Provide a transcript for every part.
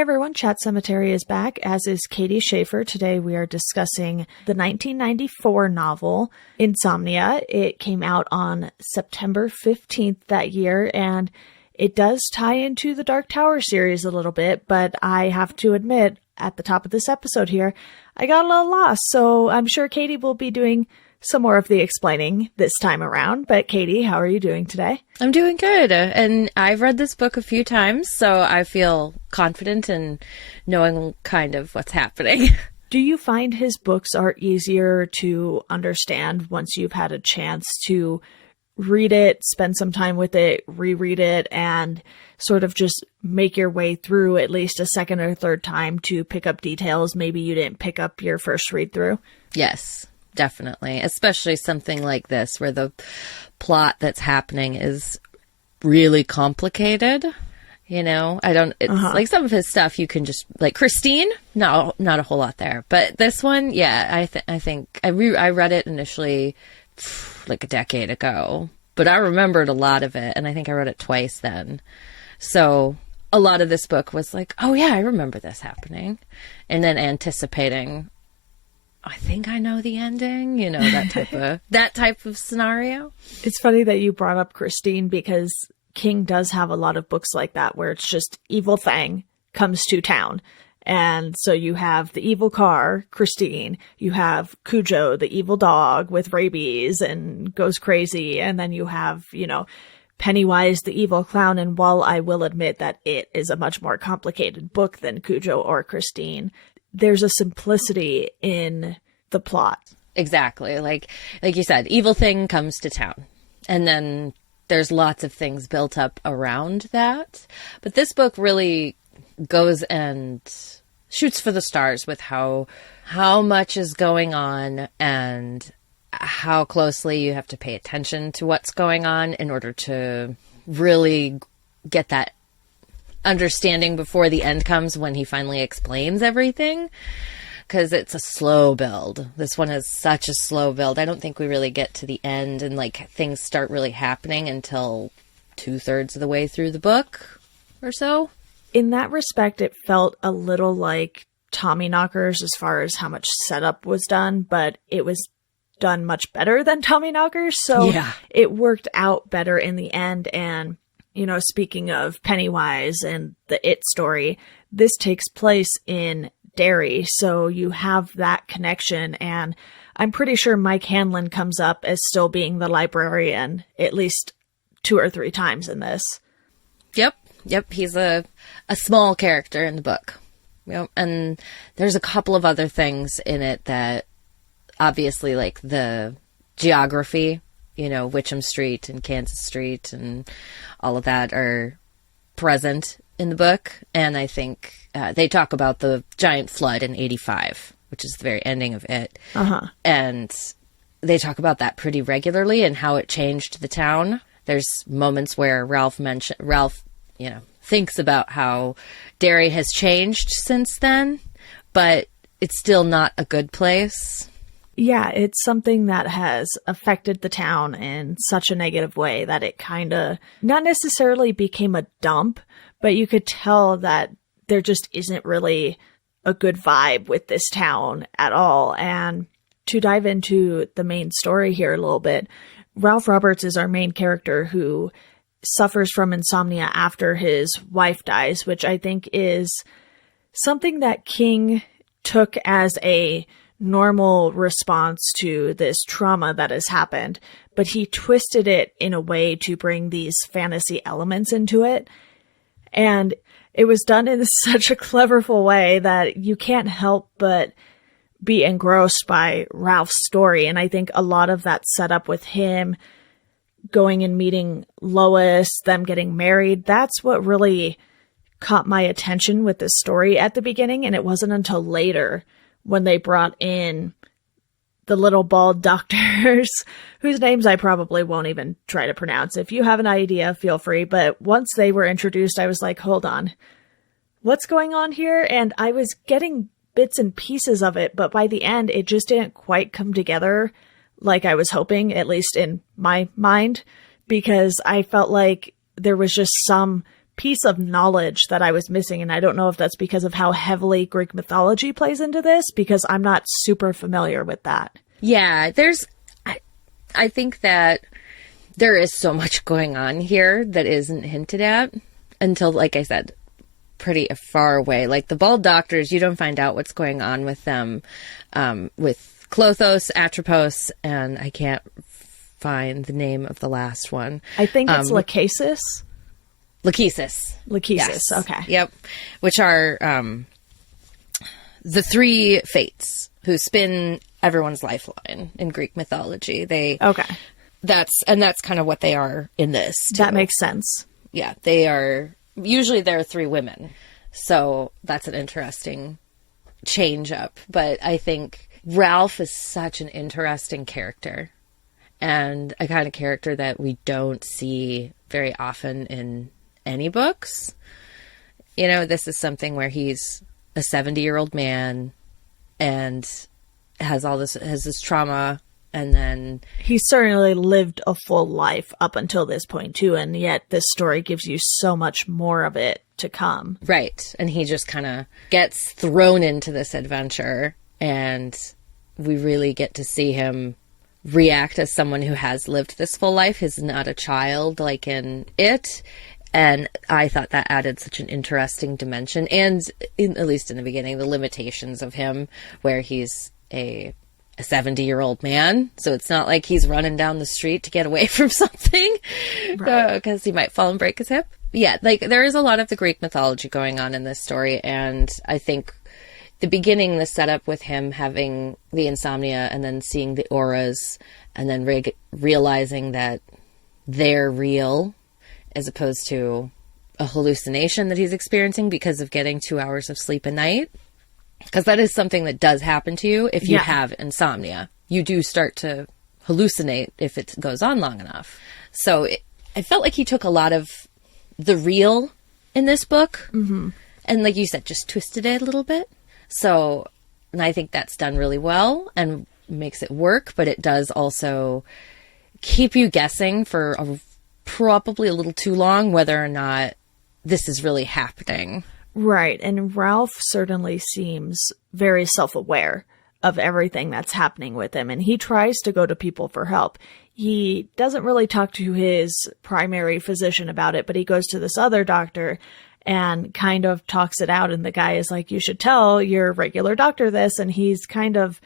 Hey everyone, Chat Sematary is back, as is Katie Schaefer. Today we are discussing the 1994 novel, Insomnia. It came out on September 15th that year, and it does tie into the Dark Tower series a little bit, but I have to admit, at the top of this episode here, I got a little lost, so I'm sure Katie will be doing some more of the explaining this time around. But Katie, how are you doing today? I'm doing good. And I've read this book a few times, so I feel confident in knowing kind of what's happening. Do you find his books are easier to understand once you've had a chance to read it, spend some time with it, reread it, and sort of just make your way through at least a second or third time to pick up details maybe you didn't pick up your first read through? Yes. Definitely, especially something like this where the plot that's happening is really complicated. You know, it's like some of his stuff you can just, like Christine, no, not a whole lot there. But this one, yeah, I think I read it initially like a decade ago, but I remembered a lot of it. And I think I read it twice then. So a lot of this book was like, oh yeah, I remember this happening. And then anticipating, I think I know the ending, you know, that type of scenario. It's funny that you brought up Christine, because King does have a lot of books like that where it's just evil thing comes to town. And so you have the evil car, Christine, you have Cujo, the evil dog with rabies and goes crazy. And then you have, you know, Pennywise, the evil clown. And while I will admit that it is a much more complicated book than Cujo or Christine, there's a simplicity in the plot. Exactly. Like you said, evil thing comes to town. And then there's lots of things built up around that. But this book really goes and shoots for the stars with how much is going on and how closely you have to pay attention to what's going on in order to really get that understanding before the end comes, when he finally explains everything, because it's a slow build. This one is such a slow build. I don't think we really get to the end and like things start really happening until 2/3 of the way through the book or so. In that respect, it felt a little like Tommyknockers as far as how much setup was done, but it was done much better than Tommyknockers, so yeah, it worked out better in the end. And you know, speaking of Pennywise and the It story, this takes place in Derry, so you have that connection. And I'm pretty sure Mike Hanlon comes up as still being the librarian at least 2 or 3 times in this. Yep. He's a small character in the book. Yep. And there's a couple of other things in it that obviously, like the geography, you know, Witcham Street and Kansas Street and all of that are present in the book. And I think they talk about the giant flood in 85, which is the very ending of it. And they talk about that pretty regularly and how it changed the town. There's moments where Ralph, you know, thinks about how Derry has changed since then, but it's still not a good place. Yeah, it's something that has affected the town in such a negative way that it kind of not necessarily became a dump, but you could tell that there just isn't really a good vibe with this town at all. And to dive into the main story here a little bit, Ralph Roberts is our main character who suffers from insomnia after his wife dies, which I think is something that King took as a normal response to this trauma that has happened, but he twisted it in a way to bring these fantasy elements into it. And it was done in such a cleverful way that you can't help but be engrossed by Ralph's story. And I think a lot of that setup with him going and meeting Lois, them getting married, that's what really caught my attention with this story at the beginning. And it wasn't until later when they brought in the little bald doctors, whose names I probably won't even try to pronounce. If you have an idea, feel free. But once they were introduced, I was like, hold on, what's going on here? And I was getting bits and pieces of it, but by the end, it just didn't quite come together like I was hoping, at least in my mind, because I felt like there was just some piece of knowledge that I was missing, and I don't know if that's because of how heavily Greek mythology plays into this, because I'm not super familiar with that. Yeah, I think that there is so much going on here that isn't hinted at until, like I said, pretty far away. Like the bald doctors, you don't find out what's going on with them, with Clothos, Atropos, and I can't find the name of the last one. I think it's Lachesis. Lachesis. Yes. Okay. Yep. Which are the three fates who spin everyone's lifeline in Greek mythology. Okay. That's kind of what they are in this too. That makes sense. Yeah, they're three women. So that's an interesting change up. But I think Ralph is such an interesting character, and a kind of character that we don't see very often in any books. You know, this is something where he's a 70-year-old man and has this trauma, and then he certainly lived a full life up until this point too, and yet this story gives you so much more of it to come. Right. And he just kind of gets thrown into this adventure, and we really get to see him react as someone who has lived this full life. He's not a child like in It. And I thought that added such an interesting dimension. And at least in the beginning, the limitations of him, where he's a 70-year-old man. So it's not like he's running down the street to get away from something, because he might fall and break his hip. Yeah, like there is a lot of the Greek mythology going on in this story. And I think the beginning, the setup with him having the insomnia and then seeing the auras and then realizing that they're real as opposed to a hallucination that he's experiencing because of getting 2 hours of sleep a night. Because that is something that does happen to you if you have insomnia. You do start to hallucinate if it goes on long enough. So I felt like he took a lot of the real in this book. Mm-hmm. And like you said, just twisted it a little bit. So, and I think that's done really well and makes it work. But it does also keep you guessing for probably a little too long whether or not this is really happening. Right. And Ralph certainly seems very self-aware of everything that's happening with him. And he tries to go to people for help. He doesn't really talk to his primary physician about it, but he goes to this other doctor and kind of talks it out. And the guy is like, you should tell your regular doctor this. And he's kind of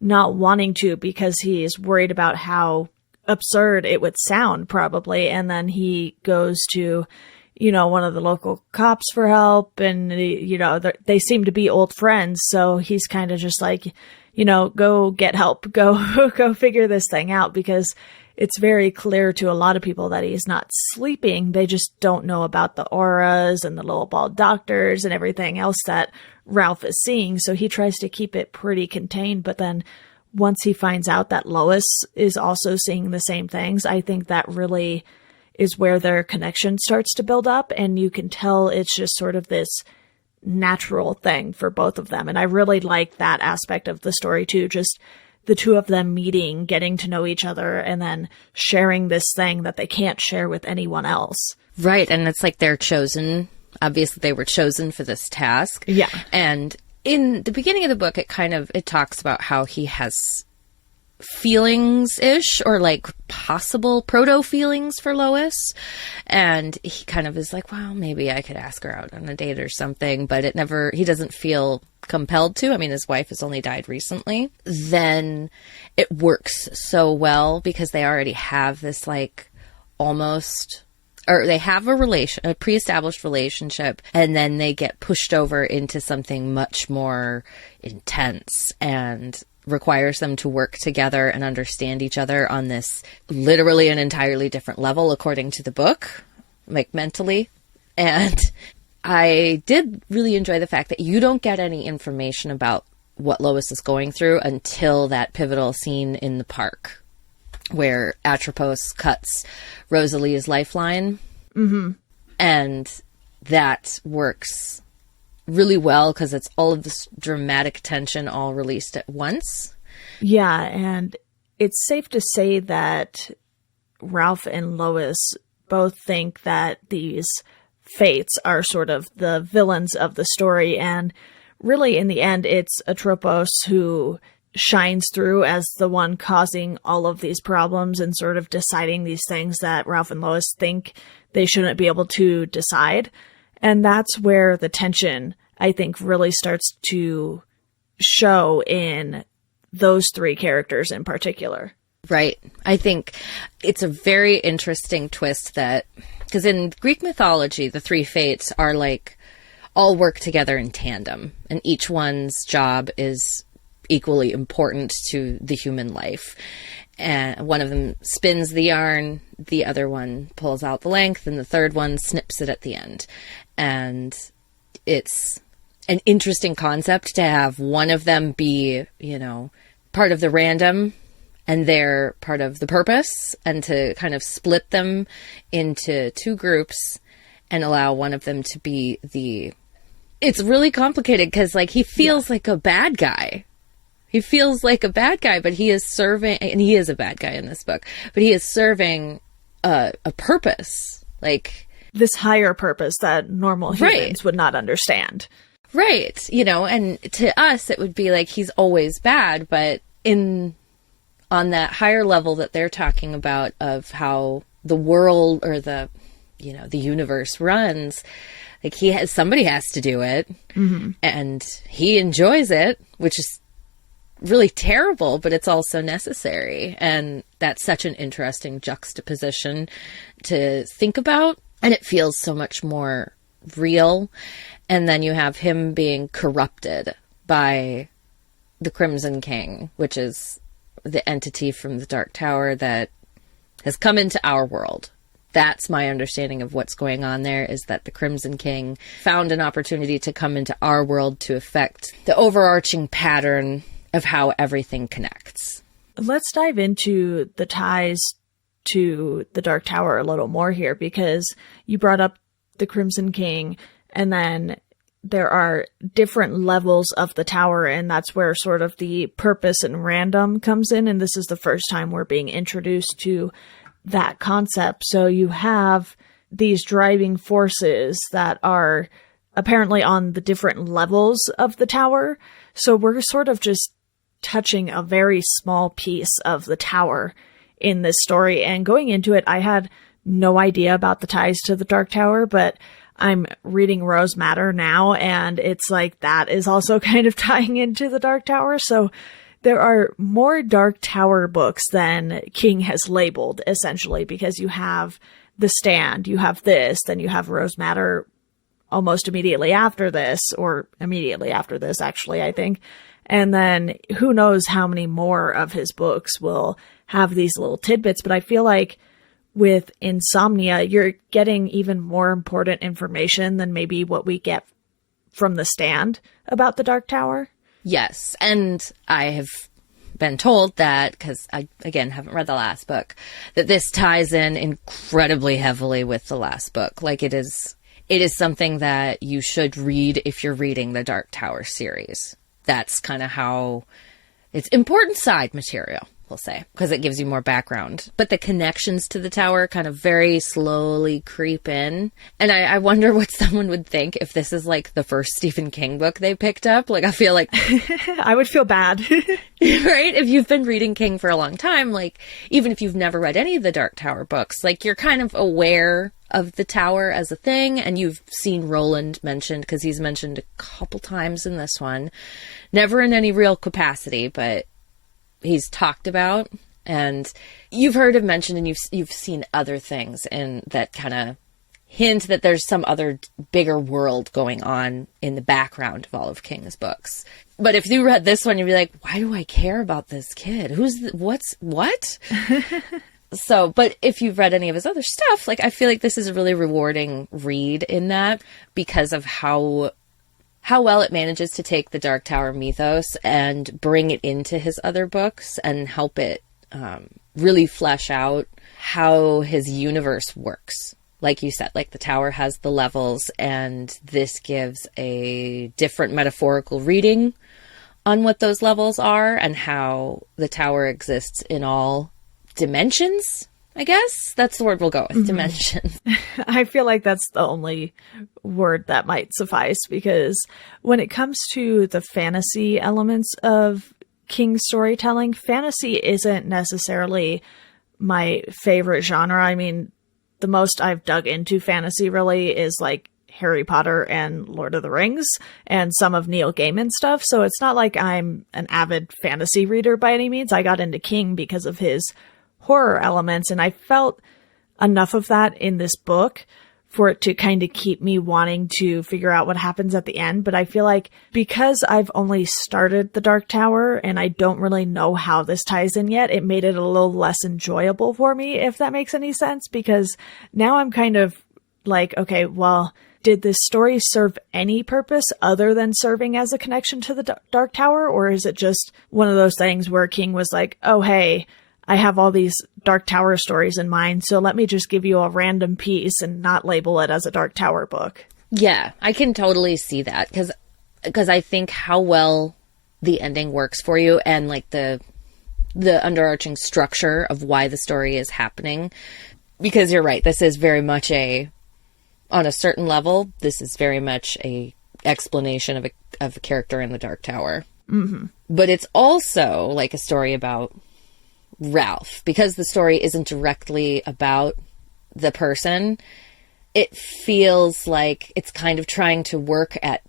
not wanting to because he is worried about how absurd it would sound probably. And then he goes to, you know, one of the local cops for help, and you know, they seem to be old friends. So he's kind of just like, you know, go get help, go figure this thing out, because it's very clear to a lot of people that he's not sleeping. They just don't know about the auras and the little bald doctors and everything else that Ralph is seeing. So he tries to keep it pretty contained. But then once he finds out that Lois is also seeing the same things, I think that really is where their connection starts to build up. And you can tell it's just sort of this natural thing for both of them. And I really like that aspect of the story too. Just the two of them meeting, getting to know each other, and then sharing this thing that they can't share with anyone else. Right. And it's like they're chosen. Obviously, they were chosen for this task. Yeah. And in the beginning of the book, it talks about how he has feelings-ish, or like possible proto-feelings for Lois. And he kind of is like, well, maybe I could ask her out on a date or something, but he doesn't feel compelled to. I mean, his wife has only died recently. Then it works so well because they already have this like almost, or they have a pre-established relationship, and then they get pushed over into something much more intense and requires them to work together and understand each other on this literally an entirely different level, according to the book, like mentally. And I did really enjoy the fact that you don't get any information about what Lois is going through until that pivotal scene in the park where Atropos cuts Rosalie's lifeline. Mm-hmm. And that works really well because it's all of this dramatic tension all released at once. Yeah, and it's safe to say that Ralph and Lois both think that these fates are sort of the villains of the story. And really, in the end, it's Atropos who shines through as the one causing all of these problems and sort of deciding these things that Ralph and Lois think they shouldn't be able to decide. And that's where the tension, I think, really starts to show in those three characters in particular. Right. I think it's a very interesting twist that, because in Greek mythology, the three fates are like all work together in tandem, and each one's job is equally important to the human life. And one of them spins the yarn, the other one pulls out the length, and the third one snips it at the end. And it's an interesting concept to have one of them be, you know, part of the random and they're part of the purpose, and to kind of split them into two groups and allow one of them to be the... It's really complicated because, like, he feels like a bad guy. He feels like a bad guy, but he is serving, and he is a bad guy in this book, but he is serving a purpose, like this higher purpose that normal humans would not understand. Right. You know, and to us, it would be like he's always bad, but on that higher level that they're talking about of how the world or the universe runs, like somebody has to do it, and he enjoys it, which is really terrible, but it's also necessary. And that's such an interesting juxtaposition to think about. And it feels so much more real. And then you have him being corrupted by the Crimson King, which is the entity from the Dark Tower that has come into our world. That's my understanding of what's going on there, is that the Crimson King found an opportunity to come into our world to affect the overarching pattern of how everything connects. Let's dive into the ties to the Dark Tower a little more here, because you brought up the Crimson King, and then there are different levels of the tower, and that's where sort of the purpose and random comes in, and this is the first time we're being introduced to that concept. So you have these driving forces that are apparently on the different levels of the tower. So we're sort of just touching a very small piece of the tower in this story. And going into it, I had no idea about the ties to the Dark Tower, but I'm reading Rose Matter now, and it's like that is also kind of tying into the Dark Tower. So there are more Dark Tower books than King has labeled, essentially, because you have The Stand, you have this, then you have Rose Matter almost immediately after this, or immediately after this, actually, I think. And then who knows how many more of his books will have these little tidbits. But I feel like with Insomnia, you're getting even more important information than maybe what we get from The Stand about the Dark Tower. Yes. And I have been told that, because I, again, haven't read the last book, that this ties in incredibly heavily with the last book. Like it is something that you should read if you're reading the Dark Tower series. That's kind of how it's important side material, we'll say, because it gives you more background. But the connections to the tower kind of very slowly creep in. And I wonder what someone would think if this is like the first Stephen King book they picked up. Like, I feel like I would feel bad. Right? If you've been reading King for a long time, like, even if you've never read any of the Dark Tower books, like, you're kind of aware of the tower as a thing, and you've seen Roland mentioned, because he's mentioned a couple times in this one. Never in any real capacity, but he's talked about, and you've heard him mentioned, and you've seen other things and that kind of hint that there's some other bigger world going on in the background of all of King's books. But if you read this one, you'd be like, why do I care about this kid? What? So, but if you've read any of his other stuff, like, I feel like this is a really rewarding read in that, because of how well it manages to take the Dark Tower mythos and bring it into his other books and help it really flesh out how his universe works. Like you said, like the tower has the levels, and this gives a different metaphorical reading on what those levels are and how the tower exists in all dimensions, I guess that's the word we'll go with, dimensions. I feel like that's the only word that might suffice, because when it comes to the fantasy elements of King's storytelling, fantasy isn't necessarily my favorite genre. I mean, the most I've dug into fantasy really is like Harry Potter and Lord of the Rings and some of Neil Gaiman stuff. So it's not like I'm an avid fantasy reader by any means. I got into King because of his horror elements, and I felt enough of that in this book for it to kind of keep me wanting to figure out what happens at the end. But I feel like because I've only started The Dark Tower and I don't really know how this ties in yet, it made it a little less enjoyable for me, if that makes any sense, because now I'm kind of like, okay, well, did this story serve any purpose other than serving as a connection to the Dark Tower? Or is it just one of those things where King was like, oh, hey, I have all these Dark Tower stories in mind, so let me just give you a random piece and not label it as a Dark Tower book. Yeah, I can totally see that, because I think how well the ending works for you, and like the underarching structure of why the story is happening. Because you're right, this is very much on a certain level, this is very much a explanation of a character in the Dark Tower. Mm-hmm. But it's also like a story about Ralph, because the story isn't directly about the person. It feels like it's kind of trying to work at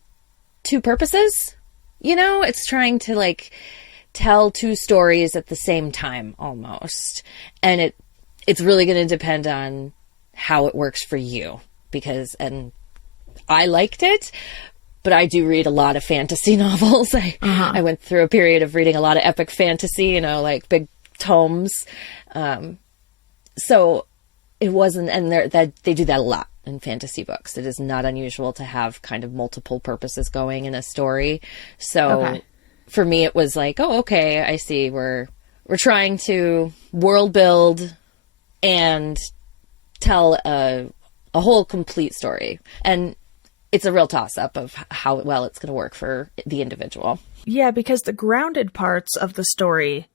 two purposes. You know, it's trying to like tell two stories at the same time almost. And it's really going to depend on how it works for you, and I liked it, but I do read a lot of fantasy novels. I went through a period of reading a lot of epic fantasy, you know, like big tomes. So it wasn't, and they do that a lot in fantasy books. It is not unusual to have kind of multiple purposes going in a story. So for me, it was like, oh, okay, I see. We're trying to world build and tell a whole complete story. And it's a real toss-up of how well it's going to work for the individual. Yeah, because the grounded parts of the story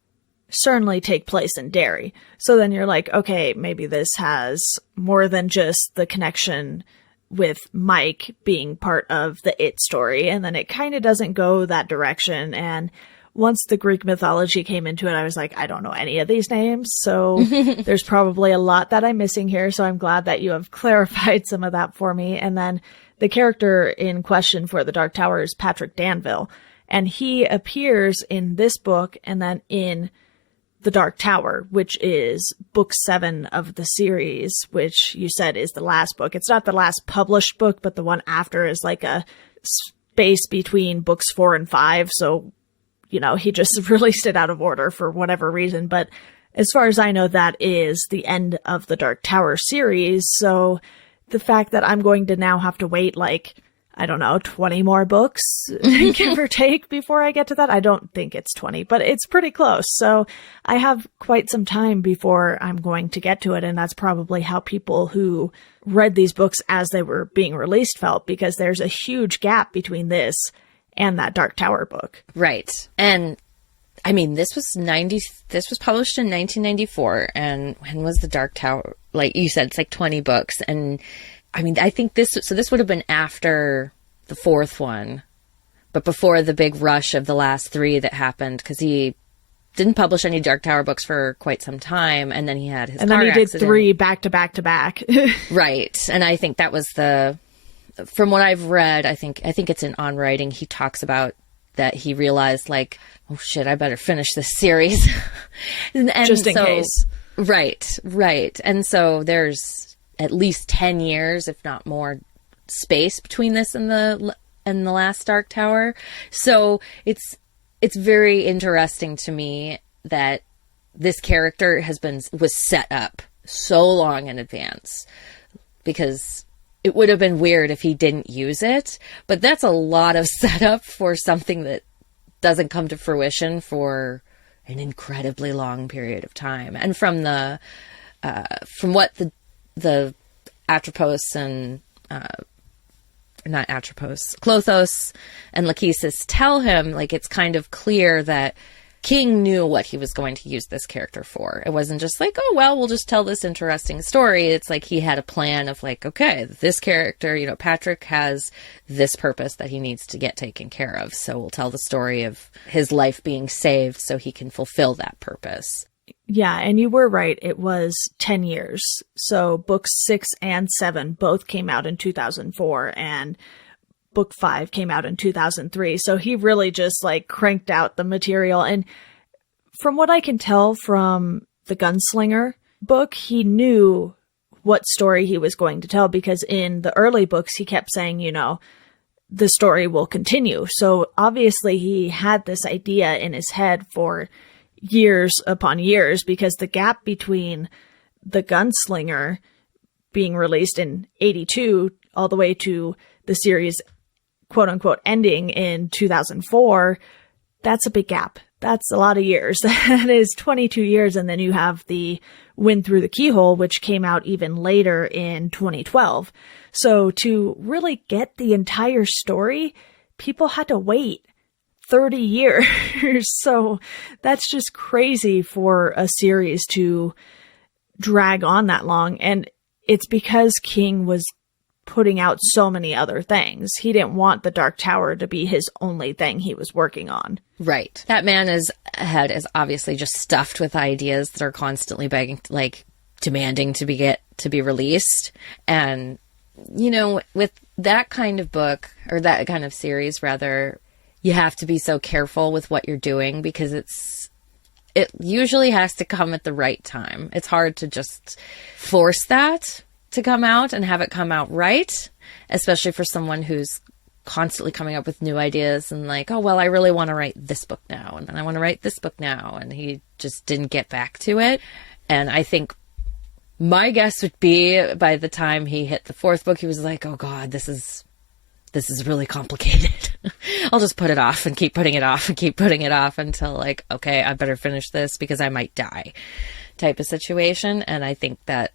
certainly take place in Derry. So then you're like, okay, maybe this has more than just the connection with Mike being part of the It story. And then it kind of doesn't go that direction. And once the Greek mythology came into it, I was like, I don't know any of these names. So there's probably a lot that I'm missing here. So I'm glad that you have clarified some of that for me. And then the character in question for the Dark Tower is Patrick Danville. And he appears in this book and then in The Dark Tower, which is book 7 of the series, which you said is the last book. It's not the last published book, but the one after is like a space between books 4 and 5. So, you know, he just released it out of order for whatever reason. But as far as I know, that is the end of the Dark Tower series. So the fact that I'm going to now have to wait like, I don't know, 20 more books, give or take, before I get to that. I don't think it's 20, but it's pretty close. So I have quite some time before I'm going to get to it. And that's probably how people who read these books as they were being released felt, because there's a huge gap between this and that Dark Tower book. Right. And I mean, this was published in 1994. And when was the Dark Tower? Like you said, it's like 20 books. And I mean, I think this would have been after the 4th one, but before the big rush of the last 3 that happened, because he didn't publish any Dark Tower books for quite some time, and then he had his car accident. And then he did 3 back to back to back. Right. And I think that was from what I've read, I think it's in On Writing, he talks about that he realized like, oh shit, I better finish this series. and just in case. Right. And so there's at least 10 years, if not more, space between this and the last Dark Tower. So it's very interesting to me that this character was set up so long in advance, because it would have been weird if he didn't use it, but that's a lot of setup for something that doesn't come to fruition for an incredibly long period of time. And from what the Atropos and not Atropos, Clothos and Lachesis tell him, like, it's kind of clear that King knew what he was going to use this character for. It wasn't just like, oh, well, we'll just tell this interesting story. It's like he had a plan of like, okay, this character, you know, Patrick has this purpose that he needs to get taken care of. So we'll tell the story of his life being saved so he can fulfill that purpose. Yeah, and you were right. It was 10 years. So books 6 and 7 both came out in 2004, and book 5 came out in 2003. So he really just like cranked out the material. And from what I can tell from the Gunslinger book, he knew what story he was going to tell, because in the early books, he kept saying, you know, the story will continue. So obviously he had this idea in his head for years upon years, because the gap between the Gunslinger being released in 82 all the way to the series quote unquote ending in 2004, that's a big gap. That's a lot of years. That is 22 years. And then you have the Wind Through the Keyhole, which came out even later in 2012. So to really get the entire story, people had to wait 30 years. So that's just crazy for a series to drag on that long. And it's because King was putting out so many other things. He didn't want the Dark Tower to be his only thing he was working on. Right. That man's head is obviously just stuffed with ideas that are constantly begging, like demanding to be released. And, you know, with that kind of book, or that kind of series rather, you have to be so careful with what you're doing, because it usually has to come at the right time. It's hard to just force that to come out and have it come out right, especially for someone who's constantly coming up with new ideas and like, oh, well, I really want to write this book now, and then I want to write this book now, and he just didn't get back to it. And I think my guess would be by the time he hit the 4th book, he was like, oh God, this is really complicated. I'll just put it off and keep putting it off and keep putting it off until like, okay, I better finish this because I might die type of situation. And I think that,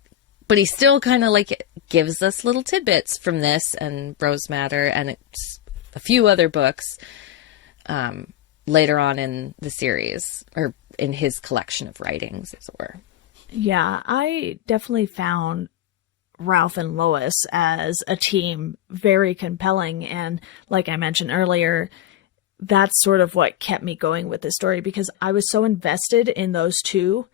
but he still kind of like gives us little tidbits from this and Rose Matter and it's a few other books later on in the series, or in his collection of writings, as it were. Yeah, I definitely found Ralph and Lois as a team very compelling. And like I mentioned earlier, that's sort of what kept me going with this story, because I was so invested in those two.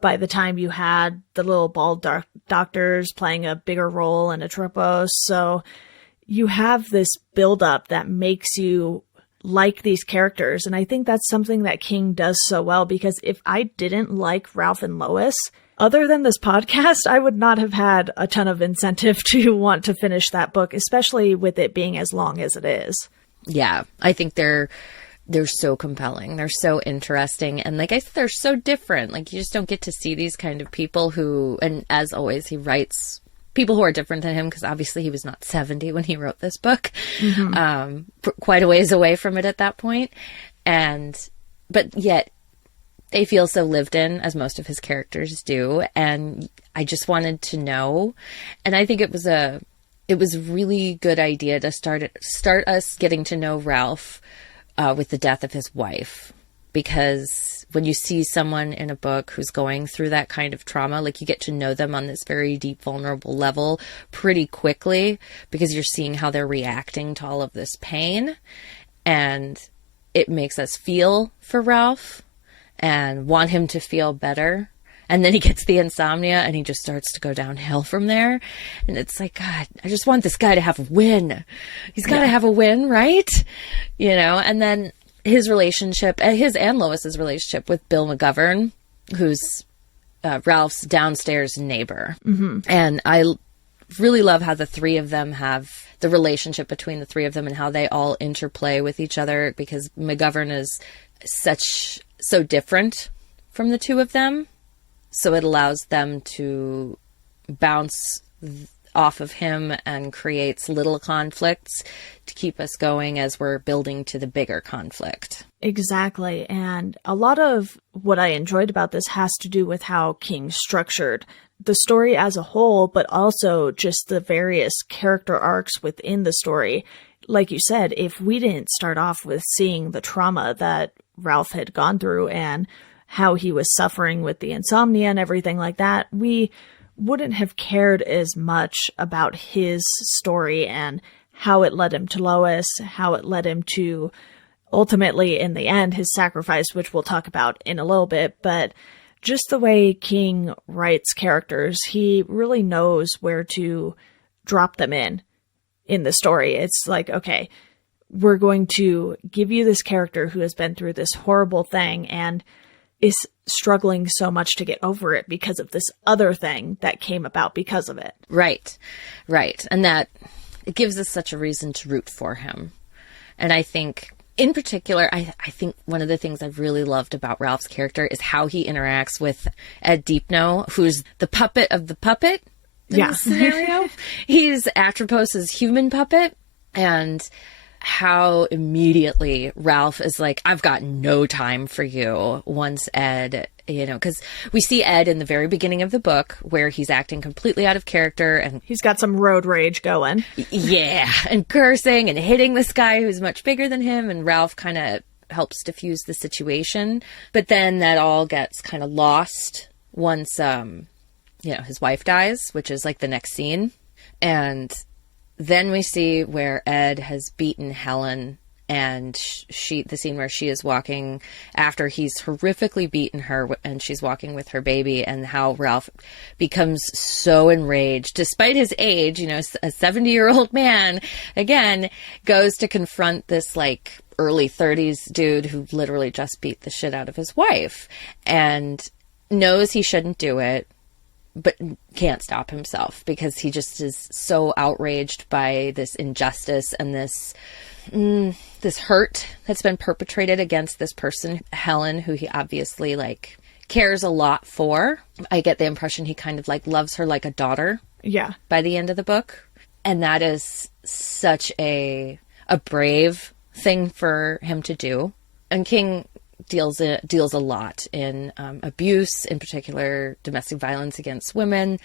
By the time you had the little bald doctors playing a bigger role in Atropos. So you have this buildup that makes you like these characters. And I think that's something that King does so well, because if I didn't like Ralph and Lois, other than this podcast, I would not have had a ton of incentive to want to finish that book, especially with it being as long as it is. Yeah, I think they're so compelling. They're so interesting. And like I said, they're so different. Like you just don't get to see these kind of people who, and as always, he writes people who are different than him, because obviously he was not 70 when he wrote this book, quite a ways away from it at that point. But yet they feel so lived in, as most of his characters do. And I just wanted to know. And I think it was a really good idea to start us getting to know Ralph with the death of his wife, because when you see someone in a book who's going through that kind of trauma, like you get to know them on this very deep, vulnerable level pretty quickly, because you're seeing how they're reacting to all of this pain, and it makes us feel for Ralph and want him to feel better. And then he gets the insomnia and he just starts to go downhill from there. And it's like, God, I just want this guy to have a win. He's got to have a win, right? You know, and then his relationship, his and Lois's relationship with Bill McGovern, who's Ralph's downstairs neighbor. Mm-hmm. And I really love how the three of them have the relationship between the three of them and how they all interplay with each other, because McGovern is so different from the two of them. So it allows them to bounce off of him and creates little conflicts to keep us going as we're building to the bigger conflict. Exactly. And a lot of what I enjoyed about this has to do with how King structured the story as a whole, but also just the various character arcs within the story. Like you said, if we didn't start off with seeing the trauma that Ralph had gone through and how he was suffering with the insomnia and everything like that, we wouldn't have cared as much about his story and how it led him to Lois, how it led him to ultimately, in the end, his sacrifice, which we'll talk about in a little bit. But just the way King writes characters, he really knows where to drop them in the story. It's like, okay, we're going to give you this character who has been through this horrible thing and is struggling so much to get over it because of this other thing that came about because of it. Right. And that it gives us such a reason to root for him. And I think, in particular, I think one of the things I've really loved about Ralph's character is how he interacts with Ed Deepno, who's the puppet of the puppet in this scenario. He's Atropos's human puppet, and how immediately Ralph is like, I've got no time for you once Ed, because we see Ed in the very beginning of the book where he's acting completely out of character and he's got some road rage going. Yeah, and cursing and hitting this guy who's much bigger than him, and Ralph kind of helps diffuse the situation. But then that all gets kind of lost once, his wife dies, which is like the next scene. And then we see where Ed has beaten Helen, and the scene where she is walking after he's horrifically beaten her and she's walking with her baby, and how Ralph becomes so enraged despite his age, a 70-year-old man, again, goes to confront this like early 30s dude who literally just beat the shit out of his wife and knows he shouldn't do it, but can't stop himself because he just is so outraged by this injustice and this hurt that's been perpetrated against this person, Helen, who he obviously like cares a lot for. I get the impression he kind of like loves her like a daughter. Yeah. By the end of the book. And that is such a brave thing for him to do. And King deals a lot in abuse, in particular domestic violence against women,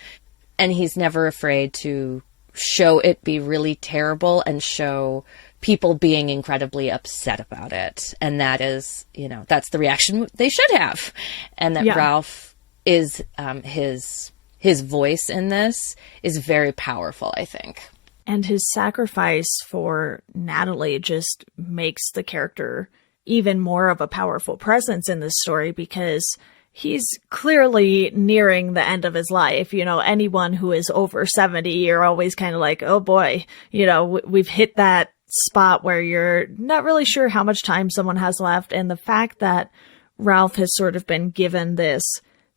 and he's never afraid to show it be really terrible and show people being incredibly upset about it. And that is, that's the reaction they should have. And that Ralph is his voice in this is very powerful, I think. And his sacrifice for Natalie just makes the character even more of a powerful presence in this story because he's clearly nearing the end of his life. Anyone who is over 70, you're always kind of like, oh boy, we've hit that spot where you're not really sure how much time someone has left. And the fact that Ralph has sort of been given this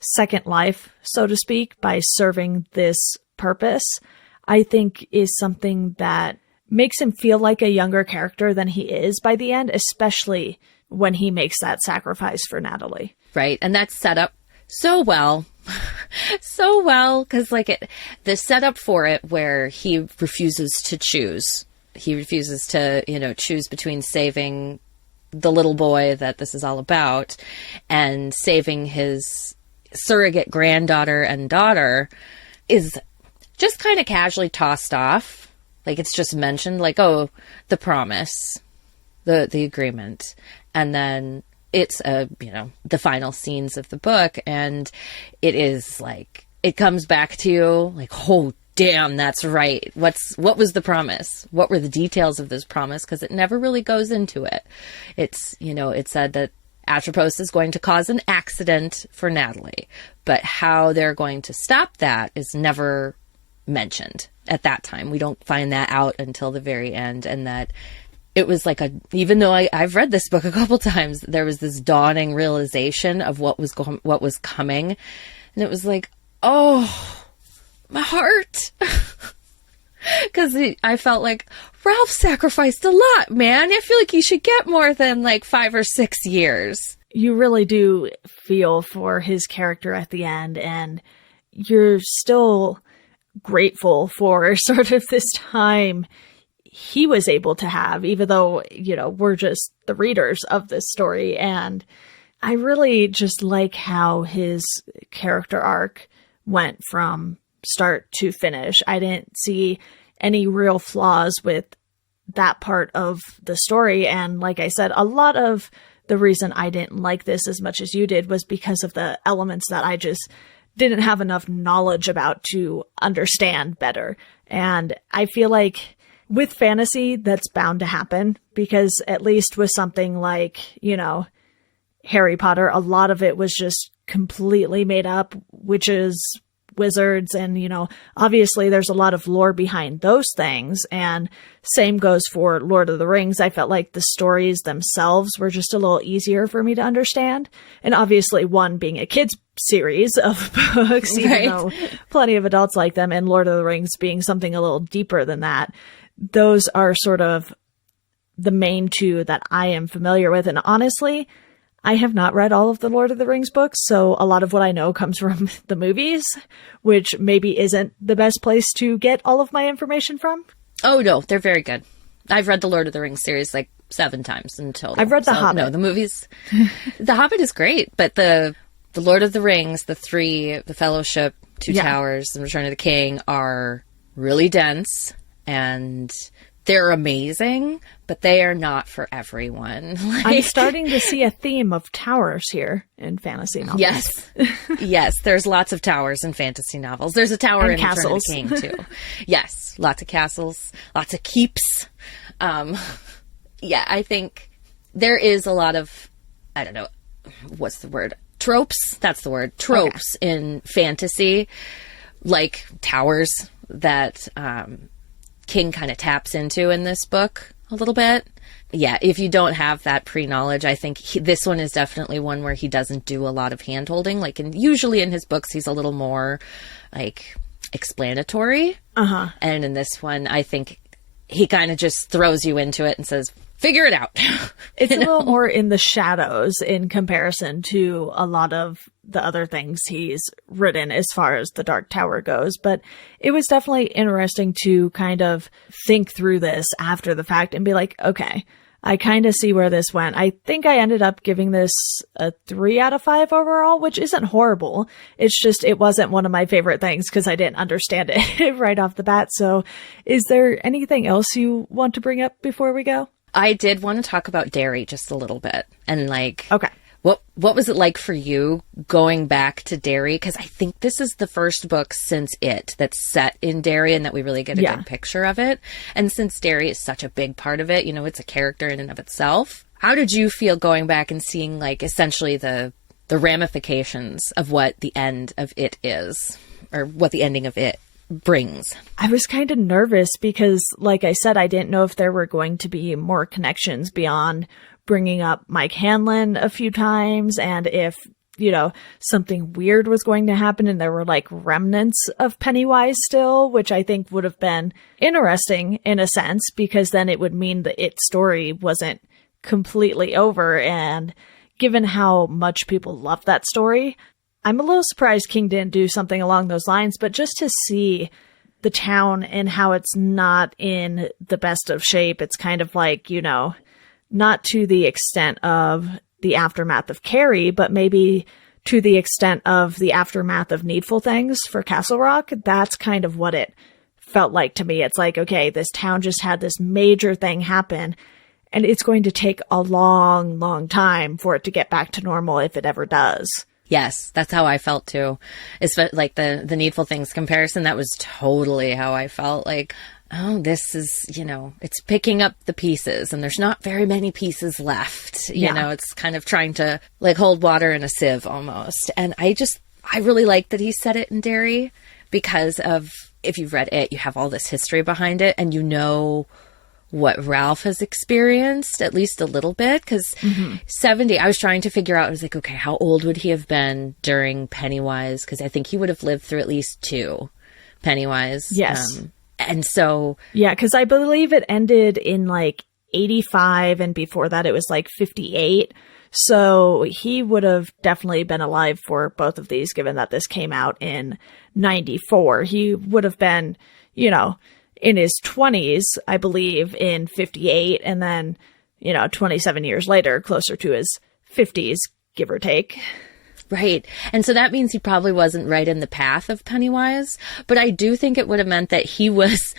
second life, so to speak, by serving this purpose, I think is something that makes him feel like a younger character than he is by the end, especially when he makes that sacrifice for Natalie. Right. And that's set up so well, because the setup for it where he refuses to choose. He refuses to, choose between saving the little boy that this is all about and saving his surrogate granddaughter and daughter is just kind of casually tossed off. Like it's just mentioned like, oh, the promise, the agreement. And then it's the final scenes of the book. And it is like, it comes back to you like, oh, damn, that's right. What was the promise? What were the details of this promise? Because it never really goes into it. It's, it said that Atropos is going to cause an accident for Natalie, but how they're going to stop that is never mentioned at that time. We don't find that out until the very end. And that it was like even though I've read this book a couple times, there was this dawning realization of what was coming. And it was like, oh, my heart. Because I felt like Ralph sacrificed a lot, man. I feel like he should get more than like 5 or 6 years. You really do feel for his character at the end, and you're still grateful for sort of this time he was able to have, even though, we're just the readers of this story. And I really just like how his character arc went from start to finish. I didn't see any real flaws with that part of the story. And like I said, a lot of the reason I didn't like this as much as you did was because of the elements that I just didn't have enough knowledge about to understand better. And I feel like with fantasy, that's bound to happen, because at least with something like, you know, Harry Potter, a lot of it was just completely made up, witches, wizards, and, you know, obviously there's a lot of lore behind those things. And same goes for Lord of the Rings. I felt like the stories themselves were just a little easier for me to understand. And obviously, one being a kid's series of books, even though plenty of adults like them, and Lord of the Rings being something a little deeper than that. Those are sort of the main two that I am familiar with. And honestly, I have not read all of the Lord of the Rings books, so a lot of what I know comes from the movies, which maybe isn't the best place to get all of my information from. Oh, no, they're very good. I've read the Lord of the Rings series like 7 times in total. I've read The Hobbit. No, the movies. The Hobbit is great, but the Lord of the Rings, the 3, the Fellowship, Two Towers, and Return of the King are really dense, and they're amazing, but they are not for everyone. I'm starting to see a theme of towers here in fantasy novels. Yes. Yes, there's lots of towers in fantasy novels. There's a tower and in castles. Return of the King, too. Yes, lots of castles, lots of keeps. Yeah, I think there is a lot of, I don't know, what's the word? Tropes? That's the word. Tropes in fantasy, like towers that King kind of taps into in this book a little bit. Yeah, if you don't have that pre-knowledge, I think this one is definitely one where he doesn't do a lot of hand-holding. Like, usually in his books, he's a little more, like, explanatory. And in this one, I think he kind of just throws you into it and says, figure it out. It's a little more in the shadows in comparison to a lot of the other things he's written as far as the Dark Tower goes. But it was definitely interesting to kind of think through this after the fact and be like, okay, I kind of see where this went. I think I ended up giving this a 3 out of 5 overall, which isn't horrible. It's just, it wasn't one of my favorite things because I didn't understand it right off the bat. So is there anything else you want to bring up before we go? I did want to talk about Derry just a little bit. And like, okay, what was it like for you going back to Derry? Because I think this is the first book since It that's set in Derry and that we really get a good picture of it. And since Derry is such a big part of it, you know, it's a character in and of itself. How did you feel going back and seeing like essentially the ramifications of what the end of It is, or what the ending of It brings? I was kind of nervous because, like I said, I didn't know if there were going to be more connections beyond bringing up Mike Hanlon a few times, and if, you know, something weird was going to happen and there were like remnants of Pennywise still, which I think would have been interesting in a sense, because then it would mean the It story wasn't completely over. And given how much people love that story, I'm a little surprised King didn't do something along those lines, but just to see the town and how it's not in the best of shape, it's kind of like, you know, not to the extent of the aftermath of Carrie, but maybe to the extent of the aftermath of Needful Things for Castle Rock. That's kind of what it felt like to me. It's like, okay, this town just had this major thing happen, and it's going to take a long, long time for it to get back to normal if it ever does. Yes, that's how I felt too. It's like the Needful Things comparison. That was totally how I felt. Like, oh, this is, you know, it's picking up the pieces and there's not very many pieces left. You know, it's kind of trying to like hold water in a sieve almost. And I really like that he said it in Derry, because of, if you've read It, you have all this history behind it and you know what Ralph has experienced, at least a little bit, because 70, I was trying to figure out, I was like, okay, how old would he have been during Pennywise? Because I think he would have lived through at least 2 Pennywise. Yes. And so... yeah, because I believe it ended in like 85, and before that it was like 58. So he would have definitely been alive for both of these, given that this came out in 94. He would have been, you know, in his 20s, I believe, in 58, and then, you know, 27 years later, closer to his 50s, give or take. Right. And so that means he probably wasn't right in the path of Pennywise, but I do think it would have meant that he was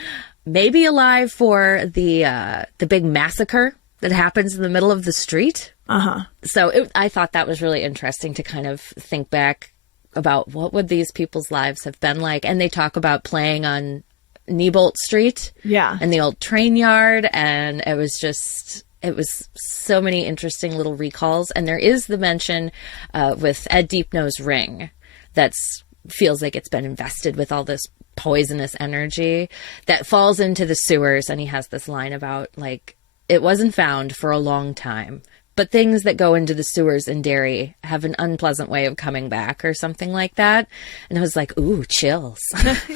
maybe alive for the big massacre that happens in the middle of the street. Uh-huh. So I thought that was really interesting to kind of think back about what would these people's lives have been like. And they talk about playing on Neibolt Street. Yeah. And the old train yard. And it was so many interesting little recalls. And there is the mention with Ed Deepno's ring that's feels like it's been invested with all this poisonous energy that falls into the sewers. And he has this line about, like, it wasn't found for a long time, but things that go into the sewers in Derry have an unpleasant way of coming back or something like that. And I was like, ooh, chills.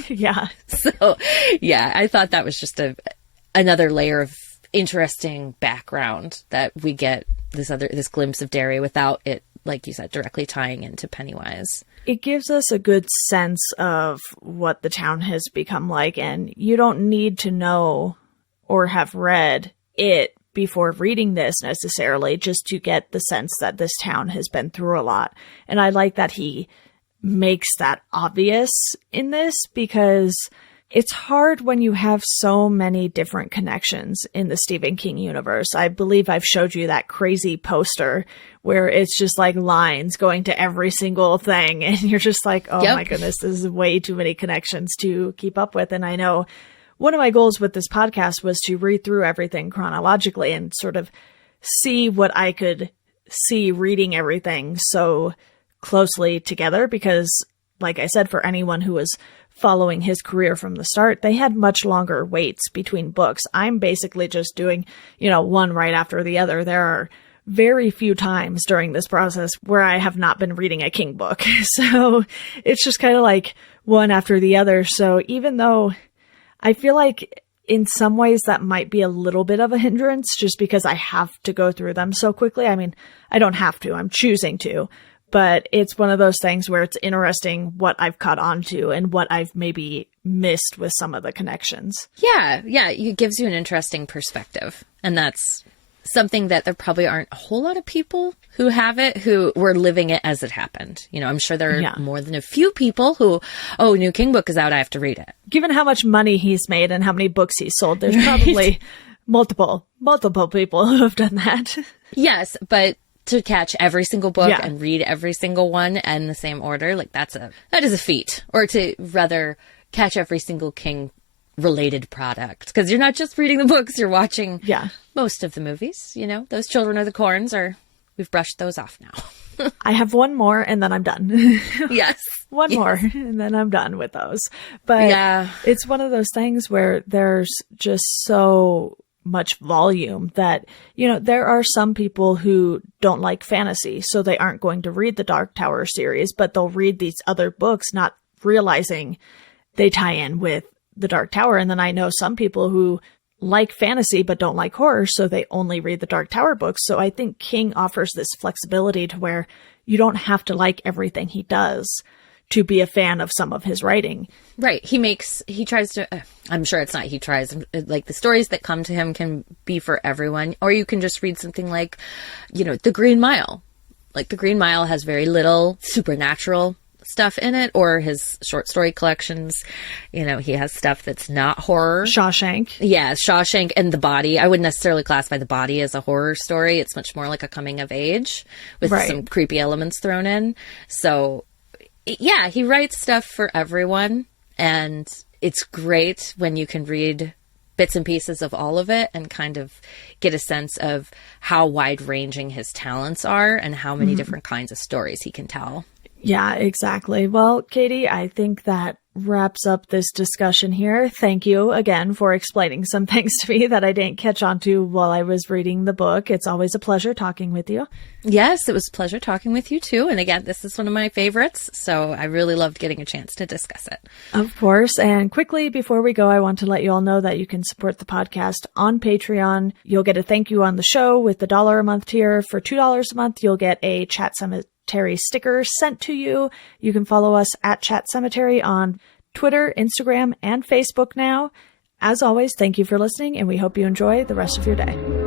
Yeah. So, yeah, I thought that was just another layer of interesting background that we get this glimpse of Derry without it, like you said, directly tying into Pennywise. It gives us a good sense of what the town has become like, and you don't need to know or have read it before reading this necessarily just to get the sense that this town has been through a lot. And I like that he makes that obvious in this, because it's hard when you have so many different connections in the Stephen King universe. I believe I've showed you that crazy poster where it's just like lines going to every single thing. And you're just like, oh my goodness, this is way too many connections to keep up with. And I know one of my goals with this podcast was to read through everything chronologically and sort of see what I could see reading everything so closely together, because like I said, for anyone who was following his career from the start, they had much longer waits between books. I'm basically just doing, one right after the other. There are very few times during this process where I have not been reading a King book. So it's just kind of like one after the other. So even though I feel like in some ways that might be a little bit of a hindrance just because I have to go through them so quickly. I mean, I don't have to, I'm choosing to, but it's one of those things where it's interesting what I've caught on to and what I've maybe missed with some of the connections. Yeah. It gives you an interesting perspective. And that's something that there probably aren't a whole lot of people who have it, who were living it as it happened. I'm sure there are more than a few people who, new King book is out, I have to read it. Given how much money he's made and how many books he's sold, there's probably multiple people who have done that. Yes, but to catch every single book and read every single one in the same order, like that is a feat. Or to rather catch every single King related product, because you're not just reading the books, you're watching most of the movies. Those Children of the Corns we've brushed those off now. I have one more and then I'm done. Yes. One more and then I'm done with those. But it's one of those things where there's just so much volume that, there are some people who don't like fantasy, so they aren't going to read the Dark Tower series, but they'll read these other books not realizing they tie in with the Dark Tower. And then I know some people who like fantasy but don't like horror, so they only read the Dark Tower books. So I think King offers this flexibility to where you don't have to like everything he does to be a fan of some of his writing. Right. He tries to, I'm sure it's not he tries, like the stories that come to him can be for everyone, or you can just read something like, The Green Mile. Like The Green Mile has very little supernatural stuff in it, or his short story collections. He has stuff that's not horror. Shawshank. Yeah, Shawshank and The Body. I wouldn't necessarily classify The Body as a horror story. It's much more like a coming of age with some creepy elements thrown in. So yeah, he writes stuff for everyone, and it's great when you can read bits and pieces of all of it and kind of get a sense of how wide-ranging his talents are and how many different kinds of stories he can tell. Yeah, exactly. Well, Katie, I think that wraps up this discussion here. Thank you again for explaining some things to me that I didn't catch on to while I was reading the book. It's always a pleasure talking with you. Yes, it was a pleasure talking with you too. And again, this is one of my favorites, so I really loved getting a chance to discuss it. Of course. And quickly before we go, I want to let you all know that you can support the podcast on Patreon. You'll get a thank you on the show with the $1 a month tier. For $2 a month, you'll get a Chat Sematary sticker sent to you. You can follow us at Chat Sematary on Twitter, Instagram, and Facebook now. As always, thank you for listening, and we hope you enjoy the rest of your day.